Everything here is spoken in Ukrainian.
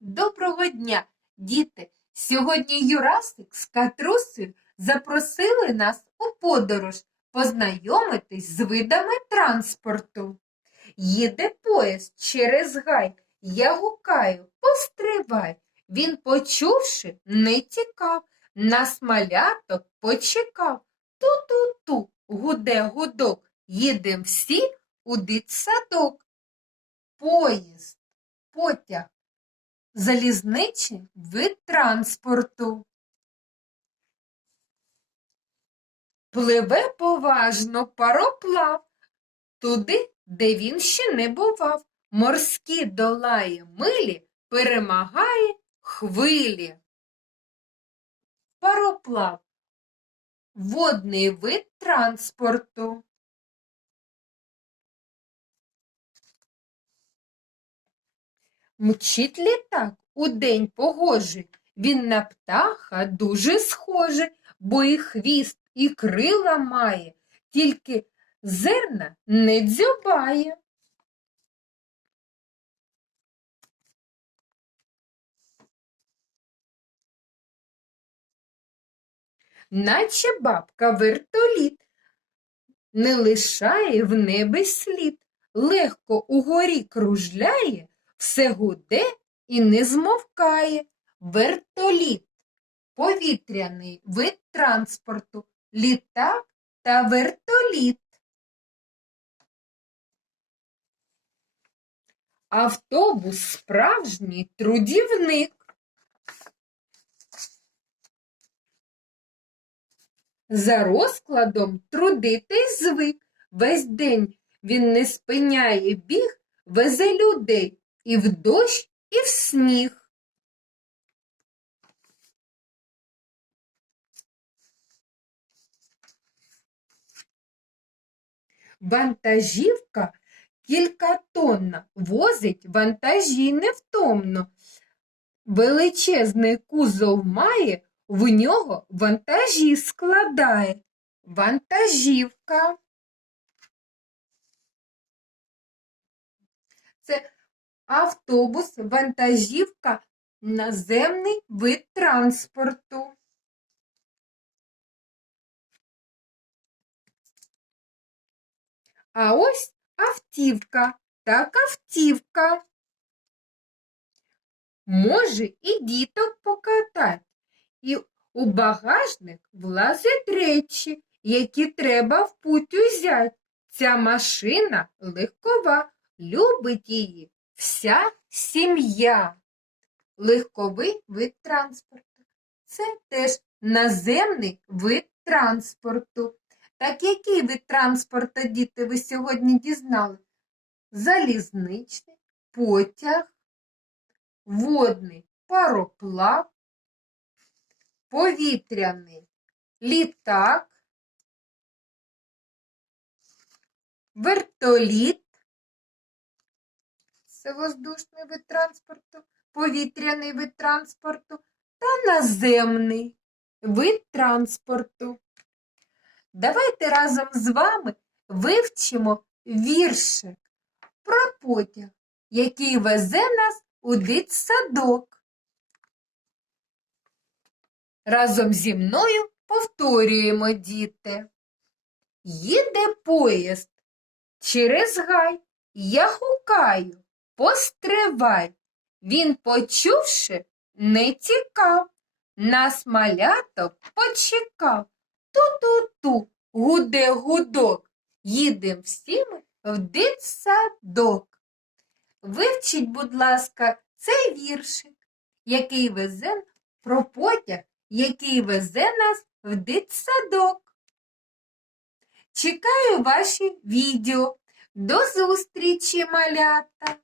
Доброго дня, діти! Сьогодні Юрасик з Катрусею запросили нас у подорож познайомитись з видами транспорту. Їде поїзд через гай, я гукаю, постривай. Він, почувши, не тікав, нас маляток почекав. Ту-ту-ту, гуде гудок, їдем всі у дитсадок. Поїзд, потяг, залізничний вид транспорту. Пливе поважно пароплав туди, де він ще не бував. Морські долає милі, перемагає хвилі. Пароплав водний вид транспорту. Мчить літак у день погожий, він на птаха дуже схожий, бо і хвіст, і крила має, тільки зерна не дзьобає. Наче бабка вертоліт, не лишає в небі слід, легко угорі кружляє, все гуде і не змовкає. Вертоліт повітряний вид транспорту, літак та вертоліт. Автобус справжній трудівник. За розкладом трудитись звик. Весь день він не спиняє біг, везе людей і в дощ, і в сніг. Вантажівка кількатонна, возить вантажі невтомно. Величезний кузов має, в нього вантажі складає. Вантажівка. Це автобус, вантажівка, наземний вид транспорту. А ось автівка, так автівка. Може і діток покатать, і у багажник влазять речі, які треба в путь узять. Ця машина легкова, любить її вся сім'я. Легковий вид транспорту. Це теж наземний вид транспорту. Так який вид транспорту, діти, ви сьогодні дізнали? Залізничний, потяг, водний пароплав, повітряний літак, вертоліт, це воздушний вид транспорту, повітряний вид транспорту та наземний вид транспорту. Давайте разом з вами вивчимо віршик про потяг, який везе нас у дитсадок. Разом зі мною повторюємо, діти. Їде поїзд через гай, я гукаю, постривай. Він, почувши, не тікав, нас маляток почекав. Ту-ту-ту, гуде гудок, їдем всі в дитсадок. Вивчіть, будь ласка, цей віршик, який везе про потяг, який везе нас в дитсадок. Чекаю ваші відео. До зустрічі, малята!